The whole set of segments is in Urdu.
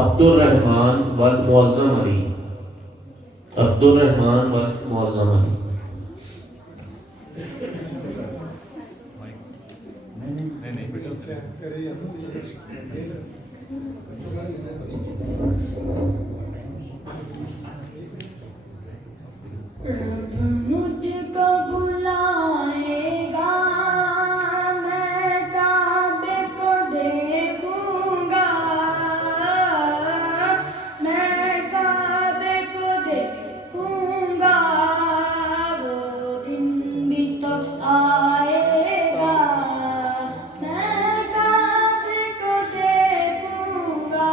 عبد الرحمن والمعظم علی، عبد الرحمن والمعظم علی. رب مجھ کو بلائے گا، میں کعبے کو دیکھوں گا، میں کعبے کو دیکھوں گا، وہ دن بھی تو آئے گا، میں کعبے کو دیکھوں گا.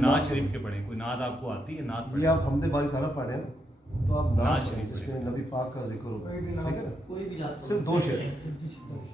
نعت شریف کے پڑھیں. کوئی نعت آپ کو آتی ہے؟ نعت پڑھیں. آپ حمد باری تعالیٰ پڑھیں تو آپ نعت نعت شریف جس میں نبی پاک کا ذکر ہوتا ہے، ٹھیک ہے نا؟ کوئی بھی صرف 2 شعر.